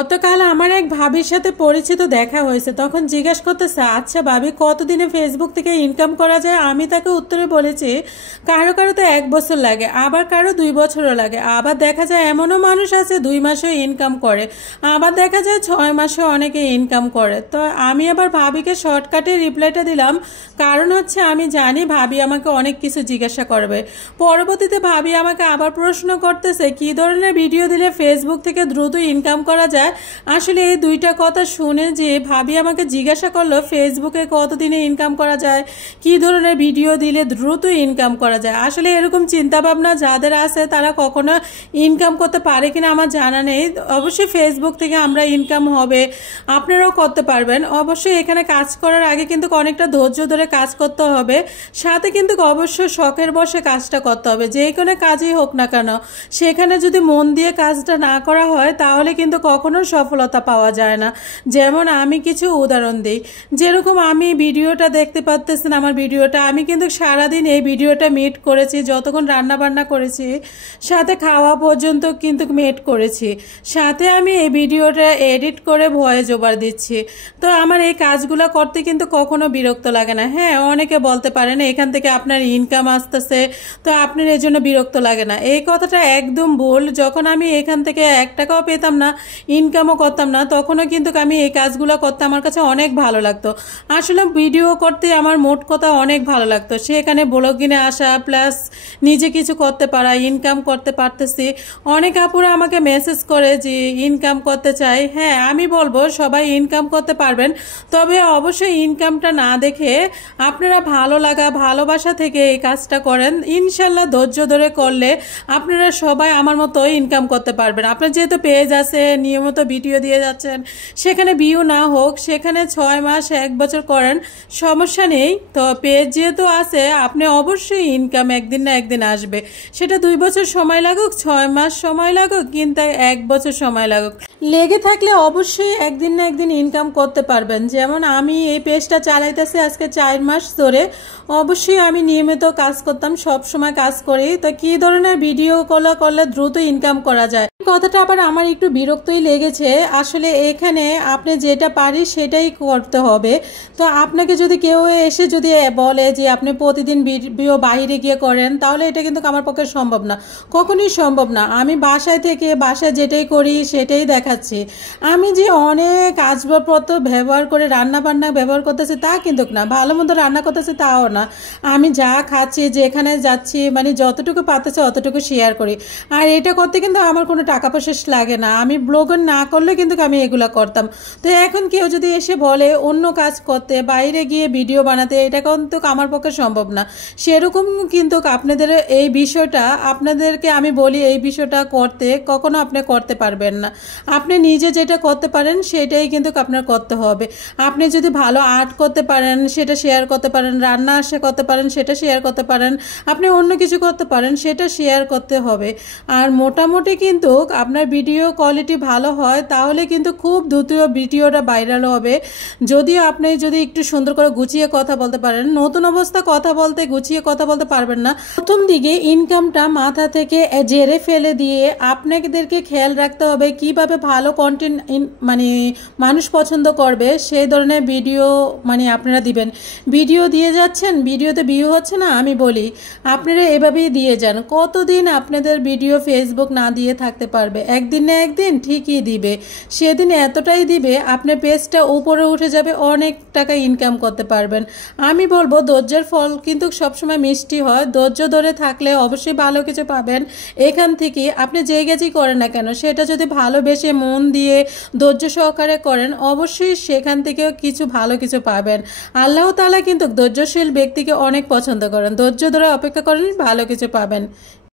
গতকাল আমার এক ভাবির সাথে পরিচিত দেখা হয়েছে। তখন জিজ্ঞাসা করতেছে, আচ্ছা ভাবি, কতদিনে ফেসবুক থেকে ইনকাম করা যায়? আমি তাকে উত্তরে বলেছি, কারো কারো তো 1 বছর লাগে, আবার কারো 2 বছরও লাগে, আবার দেখা যায় এমনও মানুষ আছে 2 মাসেও ইনকাম করে, আবার দেখা যায় 6 মাসেও অনেকে ইনকাম করে। তো আমি আবার ভাবিকে শর্টকাটে রিপ্লাইটা দিলাম, কারণ হচ্ছে আমি জানি ভাবি আমাকে অনেক কিছু জিজ্ঞাসা করবে। পরবর্তীতে ভাবি আমাকে আবার প্রশ্ন করতেছে, কি ধরনের ভিডিও দিলে ফেসবুক থেকে দ্রুত ইনকাম করা যায়। আসলে এই দুইটা কথা শুনে যে ভাবি আমাকে জিজ্ঞাসা করলো ফেসবুকে কতদিনে ইনকাম করা যায়, কি ধরনের ভিডিও দিলে দ্রুত ইনকাম করা যায়, আসলে এরকম চিন্তা ভাবনা যাদের আছে তারা কখনো ইনকাম করতে পারে কিনা আমার জানা নেই। অবশ্যই ফেসবুক থেকে আমরা ইনকাম হবে, আপনারাও করতে পারবেন। অবশ্যই এখানে কাজ করার আগে কিন্তু অনেকটা ধৈর্য ধরে কাজ করতে হবে, সাথে কিন্তু অবশ্যই শখের বসে কাজটা করতে হবে। যে কোনো কাজই হোক না কেন, সেখানে যদি মন দিয়ে কাজটা না করা হয় তাহলে কিন্তু কখনো সফলতা পাওয়া যায় না। যেমন আমি কিছু উদাহরণ দিই, যেরকম আমি ভিডিওটা দেখতে পাচ্ছেন, আমার ভিডিওটা আমি কিন্তু সারাদিন এই ভিডিওটা মেড করেছি, যতক্ষণ রান্না বান্না করেছি, সাথে খাওয়া পর্যন্ত কিন্তু মেড করেছি, সাথে আমি এই ভিডিওটা এডিট করে ভয়েস ওভার দিচ্ছি। তো আমার এই কাজগুলো করতে কিন্তু কখনো বিরক্ত লাগে না। হ্যাঁ, অনেকে বলতে পারেন এখান থেকে আপনার ইনকাম আসতেছে, তো আপনার এই জন্য বিরক্ত লাগে না। এই কথাটা একদম ভুল। যখন আমি এখান থেকে 1 টাকাও পেতাম না, ইনকামও করতাম না, তখনও কিন্তু আমি এই কাজগুলো করতে আমার কাছে অনেক ভালো লাগতো। আসলে ভিডিও করতে আমার মোট কথা অনেক ভালো লাগতো। সেখানে ব্লগিনে আসা প্লাস নিজে কিছু করতে পারা, ইনকাম করতে পারতেছি। অনেক আপুরা আমাকে মেসেজ করে যে ইনকাম করতে চাই। হ্যাঁ, আমি বলবো সবাই ইনকাম করতে পারবেন, তবে অবশ্যই ইনকামটা না দেখে আপনারা ভালো লাগা ভালোবাসা থেকে এই কাজটা করেন। ইনশাল্লাহ ধৈর্য ধরে করলে আপনারা সবাই আমার মতো ইনকাম করতে পারবেন। আপনার যেহেতু পেজ আছে, নিয়মিত ভিডিও দিয়ে যাচ্ছেন, সেখানে ভিউ না হোক, সেখানে 6 মাস 1 বছর করেন, সমস্যা নেই। তো পেজ যেহেতু আছে, আপনি অবশ্যই ইনকাম একদিন না একদিন আসবে। সেটা 2 বছর সময় লাগুক, 6 মাস সময় লাগুক, কিন্তু 1 বছর সময় লাগুক, লেগে থাকলে অবশ্যই একদিন না একদিন ইনকাম করতে পারবেন। যেমন আমি এই পেজটা চালাইতেছি আজকে 4 মাস ধরে। অবশ্যই আমি নিয়মিত কাজ করতাম, সব সময় কাজ করি। তো কি ধরনের ভিডিও করলে দ্রুত ইনকাম করা যায়, কথাটা আবার আমার একটু বিরক্তই লেগেছে। আসলে এখানে আপনি যেটা পারি সেটাই করতে হবে। তো আপনাকে যদি কেউ এসে যদি বলে যে আপনি প্রতিদিন ভিডিও বাইরে গিয়ে করেন, তাহলে এটা কিন্তু আমার পক্ষে সম্ভব না, কখনোই সম্ভব না। আমি বাসায় থেকে বাসায় যেটাই করি সেটাই দেখাচ্ছি। আমি যে অনেক আসবাবপত্র ব্যবহার করে রান্না বান্না ব্যবহার করতেছি তা কিন্তু না, ভালো মন্দ রান্না করতেছি তাও না। আমি যা খাচ্ছি, যেখানে যাচ্ছি, মানে যতটুকু পাতেছে অতটুকু শেয়ার করি। আর এটা করতে কিন্তু আমার কোনো টাকা পয়সা লাগে না। আমি ব্লগার না করলে কিন্তু আমি এগুলা করতাম। তো এখন কেউ যদি এসে বলে অন্য কাজ করতে, বাইরে গিয়ে ভিডিও বানাতে, এটা কিন্তু আমার পক্ষে সম্ভব না। সেরকম কিন্তু আপনাদের এই বিষয়টা, আপনাদেরকে আমি বলি এই বিষয়টা করতে কখনো আপনি করতে পারবেন না। আপনি নিজে যেটা করতে পারেন সেটাই কিন্তু আপনার করতে হবে। আপনি যদি ভালো আর্ট করতে পারেন সেটা শেয়ার করতে পারেন, রান্না আসে করতে পারেন সেটা শেয়ার করতে পারেন, আপনি অন্য কিছু করতে পারেন সেটা শেয়ার করতে হবে। আর মোটামুটি কিন্তু আপনার ভিডিও কোয়ালিটি ভালো হয় তাহলে কিন্তু খুব দ্রুত ভিডিওটা ভাইরাল হবে। যদিও আপনি যদি একটু সুন্দর করে গুছিয়ে কথা বলতে পারেন, নতুন অবস্থা কথা বলতে গুছিয়ে কথা বলতে পারবেন না। প্রথম দিকে ইনকামটা মাথা থেকে জেরে ফেলে দিয়ে আপনাদেরকে খেয়াল রাখতে হবে কিভাবে ভালো কন্টেন্ট মানে মানুষ পছন্দ করবে সেই ধরনের ভিডিও আপনারা দিবেন। ভিডিও দিয়ে যাচ্ছেন, ভিডিওতে ভিউ হচ্ছে না, আমি বলি আপনারা এভাবেই দিয়ে যান। কতদিন আপনাদের ভিডিও ফেসবুক না দিয়ে থাকতে পারবে? একদিন না একদিন ঠিকই দিবে। সেদিন এতটাই দিবে আপনার পেজটা উপরে উঠে যাবে, অনেক টাকা ইনকাম করতে পারবেন। আমি বলবো ধৈর্যের ফল কিন্তু সবসময় মিষ্টি হয়। ধৈর্য ধরে থাকলে অবশ্যই ভালো কিছু পাবেন। এখান থেকে আপনি যে কাজই করেন না কেন সেটা যদি ভালোবেসে মন দিয়ে ধৈর্য সহকারে করেন, অবশ্যই সেখান থেকেও কিছু ভালো কিছু পাবেন। আল্লাহ তাআলা কিন্তু ধৈর্যশীল ব্যক্তিকে অনেক পছন্দ করেন। ধৈর্য ধরে অপেক্ষা করেন, ভালো কিছু পাবেন।